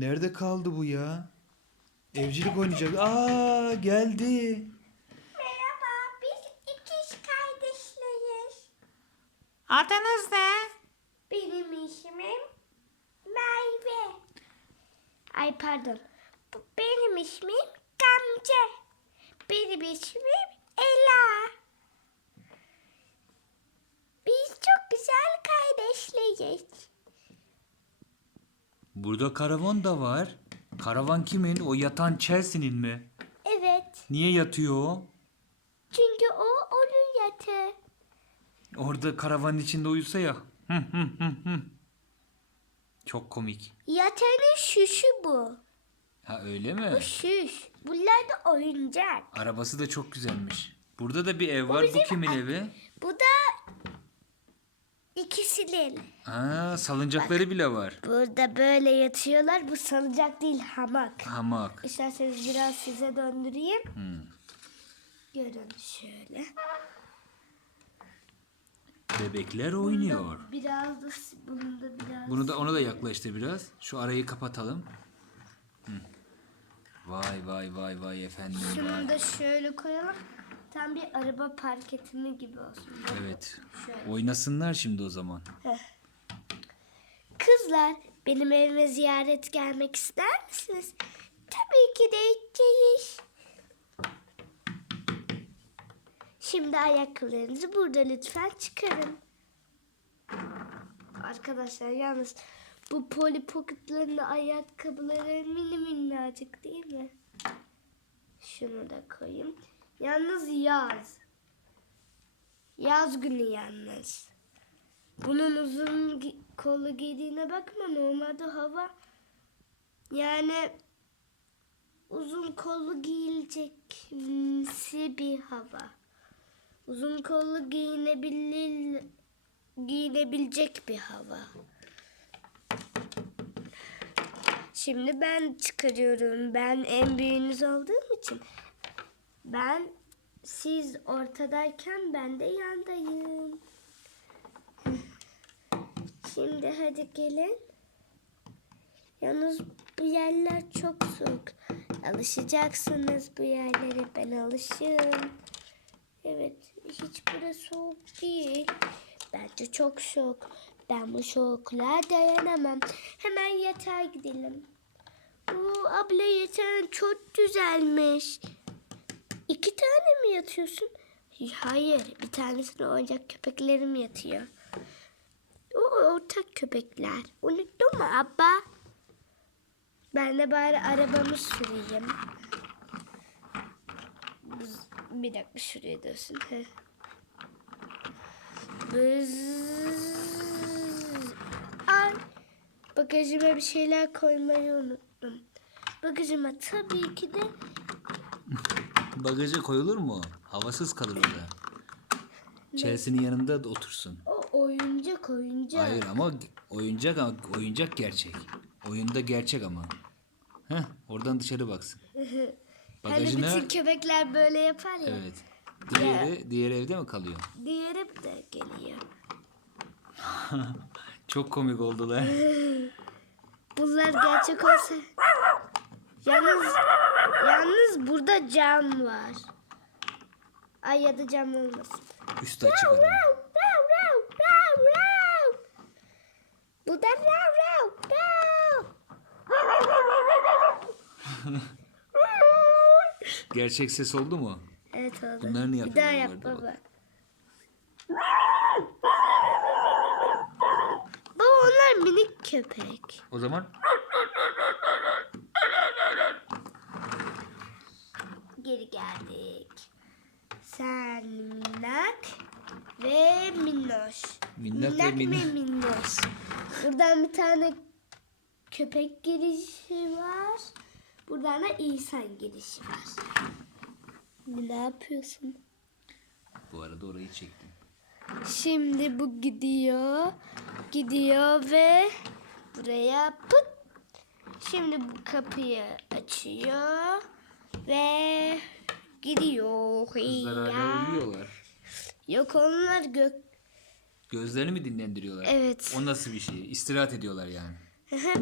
Nerede kaldı bu ya? Evcilik oynayacak. Aa geldi. Merhaba, biz ikiz kardeşleriz. Adınız ne? Benim ismim Merve. Ay pardon. Bu benim ismim Gamze. Benim ismim Ela. Biz çok güzel kardeşleriz. Burada karavan da var. Karavan kimin? O yatan Chelsea'nin mi? Evet. Niye yatıyor o? Çünkü o onun yatağı. Orada karavanın içinde uyusa ya. Hı hı hı hı. Çok komik. Yatağının şuşu bu. Ha öyle mi? Bu şuş. Bunlar da oyuncak. Arabası da çok güzelmiş. Burada da bir ev var. Bu bizim- kimin evi? Bu da ikisinin. Aa, salıncakları bile var. Burada böyle yatıyorlar. Bu salıncak değil hamak. Hamak. İsterseniz biraz size döndüreyim. Hmm. Görün şöyle. Bebekler oynuyor. Biraz da bunun da biraz. Bunu da ona da yaklaştır biraz. Şu arayı kapatalım. Hı. Vay vay vay vay efendim. Şunu vay. da şöyle koyalım. Tam bir araba park etimi gibi olsun. Evet. Şöyle. Oynasınlar şimdi o zaman. Kızlar benim evime ziyaret gelmek ister misiniz? Tabii ki de edeceğiz. Şimdi ayakkabılarınızı burada lütfen çıkarın. Arkadaşlar yalnız bu Polly Pocket'ların ayakkabıları mini minnacık değil mi? Şunu da koyayım. Yalnız yaz. Yaz günü yalnız. Bunun uzun kollu giydiğine bakma normalde hava yani uzun kollu giyilecek bir hava. Uzun kollu giyinebilir giyinebilecek bir hava. Şimdi ben çıkarıyorum. Ben en büyüğünüz olduğum için. Ben siz ortadayken ben de yandayım. Şimdi hadi gelin. Yalnız bu yerler çok soğuk. Alışacaksınız bu yerlere. Ben alışığım. Evet, hiç burası soğuk değil. Bence çok soğuk. Ben bu soğukluğa dayanamam. Hemen yatağa gidelim. Oo, abla yatağın çok güzelmiş. İki tane mi yatıyorsun? Hayır, bir tanesine oyuncak köpeklerim yatıyor. O ortak köpekler. Unuttun mu abba? Ben de bari arabamı süreyim. Bir dakika şuraya dönsün. Bız. Ay. Bagajıma bir şeyler koymayı unuttum. Bagajıma tabii ki de Bagaja koyulur mu? Havasız kalır orada. Chelsea'nin yanında da otursun. o oyuncak oyuncak. Hayır ama oyuncak ama oyuncak gerçek. Oyunda gerçek ama. Heh, oradan dışarı baksın. Hani Bagajına bütün köpekler böyle yapar ya. evet. Diğeri diğer evde mi kalıyor? Diğeri de geliyor. Çok komik oldular. Bunlar gerçek olsa... Yalnız, yalnız burada cam var. Ay ya da cam olmasın. Üstü açık. Rav, rav, rav, rav, rav. Bu da rav, rav, rav. Gerçek ses oldu mu? Evet oldu. Bunları niye Bir daha yap baba. Baba onlar minik köpek. O zaman Geri geldik. Sen minnak ve minnoş. Minnak ve minnak min- minnoş. Buradan bir tane köpek girişi var. Buradan da insan girişi var. Ne yapıyorsun? bu arada orayı çektim. Şimdi bu gidiyor. Gidiyor ve buraya pıt. Şimdi bu kapıyı açıyor ve gidiyor. Kızlar Ya. hala uyuyorlar. Yok onlar gök. Gözlerini mi dinlendiriyorlar? Evet. O nasıl bir şey? İstirahat ediyorlar yani.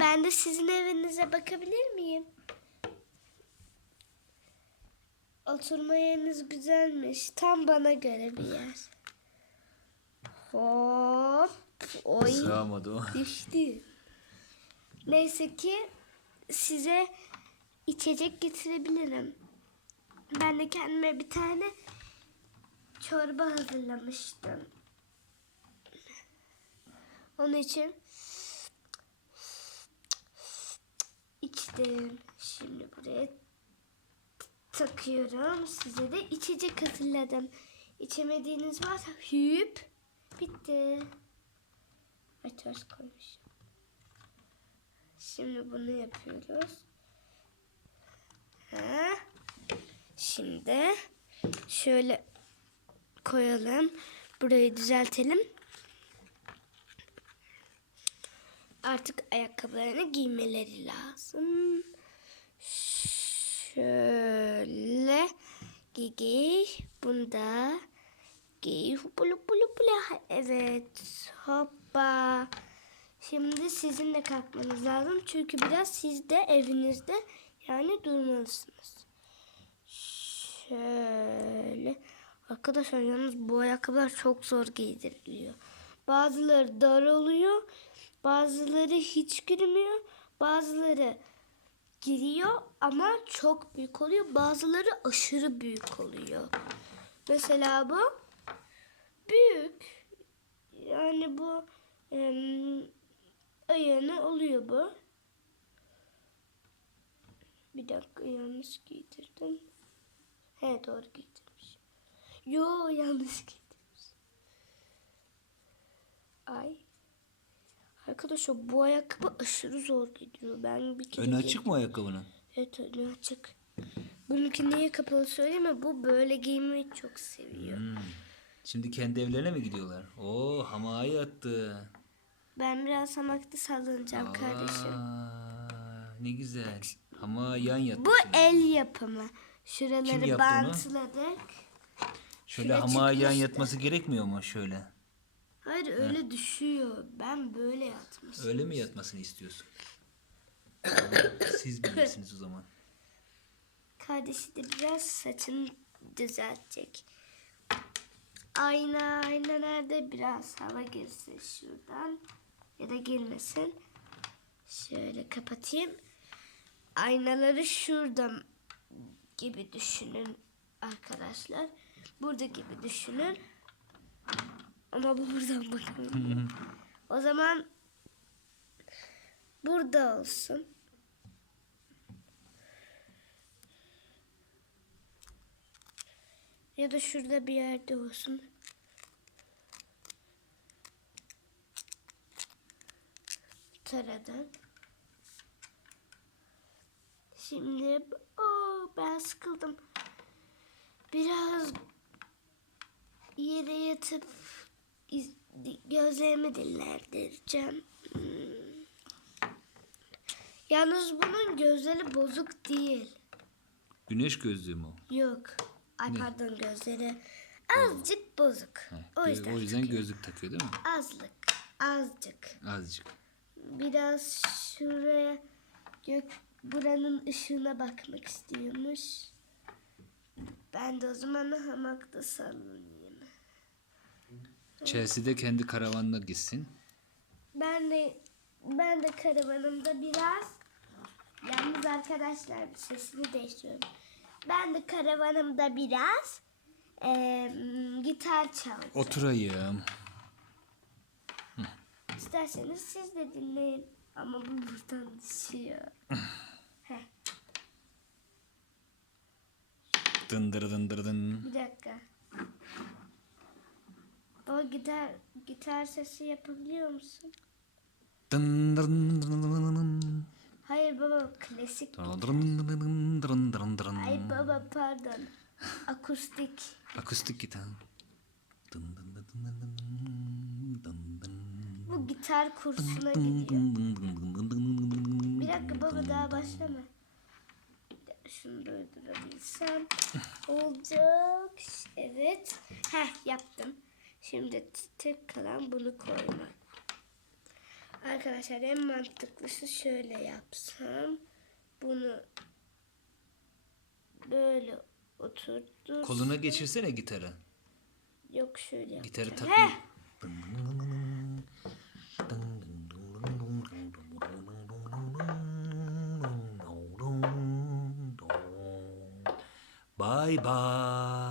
ben de sizin evinize bakabilir miyim? Oturma yeriniz güzelmiş. Tam bana göre bir yer. Hop. Oy. Sığamadı o. Düştü. Neyse ki size içecek getirebilirim. Ben de kendime bir tane çorba hazırlamıştım. Onun için içtim. Şimdi buraya takıyorum. Size de içecek hazırladım. İçemediğiniz varsa hüp bitti. Ay ters koymuşum. Şimdi bunu yapıyoruz. Şimdi şöyle koyalım. Burayı düzeltelim. Artık ayakkabılarını giymeleri lazım. Şöyle giy. Bunu da giy. Hupulu pulu pulu. Evet. Hoppa. Şimdi sizin de kalkmanız lazım. Çünkü biraz siz de evinizde yani durmalısınız. Şöyle. Arkadaşlar yalnız bu ayakkabılar çok zor giydiriliyor. Bazıları dar oluyor. Bazıları hiç girmiyor. Bazıları giriyor ama çok büyük oluyor. Bazıları aşırı büyük oluyor. Mesela bu büyük. Yani bu em, ayağına oluyor bu. Bir dakika yanlış giydirdim. He doğru giydirmiş. Yo yanlış giydirmiş. Ay. Arkadaşlar bu ayakkabı aşırı zor gidiyor. Ben bir kere Önü açık mı ayakkabının? Evet önü açık. Bununki niye kapalı söyleme. Bu böyle giymeyi çok seviyor. Hmm. Şimdi kendi evlerine mi gidiyorlar? Oo hamağa yattı. Ben biraz hamakta sallanacağım kardeşim. Aa, ne güzel. Hamağa yan yattı. Bu el yapımı. Şuraları yaptı bantladık. Şöyle şuraya hamağa yan çıkmıştı. yatması gerekmiyor mu şöyle? Hayır öyle düşüyor. Ben böyle yatmışım. Öyle mi yatmasını istiyorsun? Siz bilirsiniz o zaman. Kardeşi de biraz saçını düzeltecek. Ayna, ayna nerede? Biraz hava girsin şuradan. Ya da girmesin. Şöyle kapatayım. Aynaları şuradan gibi düşünün arkadaşlar. Burada gibi düşünün. Ama bu buradan bakın. o zaman burada olsun. Ya da şurada bir yerde olsun. Taradım. Şimdi oh, ben sıkıldım. Biraz yere yatıp gözlerimi dinlendireceğim. Hmm. Yalnız bunun gözleri bozuk değil. Güneş gözlüğü mü o? Yok. Ay pardon gözleri azıcık bozuk. Heh, O yüzden o yüzden takıyor. gözlük takıyor değil mi? azlık. Azıcık. Azıcık. Biraz şuraya gök buranın ışığına bakmak istiyormuş. Ben de o zaman hamakta sallanayım. Chelsea'de kendi karavanına gitsin. Ben de ben de karavanımda biraz yalnız arkadaşlar sesini değiştiriyorum. Ben de karavanımda biraz eee, gitar çalacağım. Oturayım. İsterseniz siz de dinleyin. Ama bu buradan düşüyor. Dındır dındır dın. bir dakika. O gitar gitar sesi yapabiliyor musun? Dındır dındır dındır dın. Hayır baba klasik. Dındır dındır dındır dındır dındır dın. Ay baba pardon. Akustik. Akustik gitar. Dın dın dın dın dın dın dın dın. Bu gitar kursuna Dın gidiyor. dın dın dın dın dın dın dın. Bir dakika baba daha başlama. Şunu durdurabilsem olacak. Evet. Heh yaptım. Şimdi tek kalan bunu koymak. Arkadaşlar en mantıklısı şöyle yapsam. Bunu böyle oturtur. Koluna geçirsene gitarı. Yok şöyle yap. Gitarı tak. Bye bye.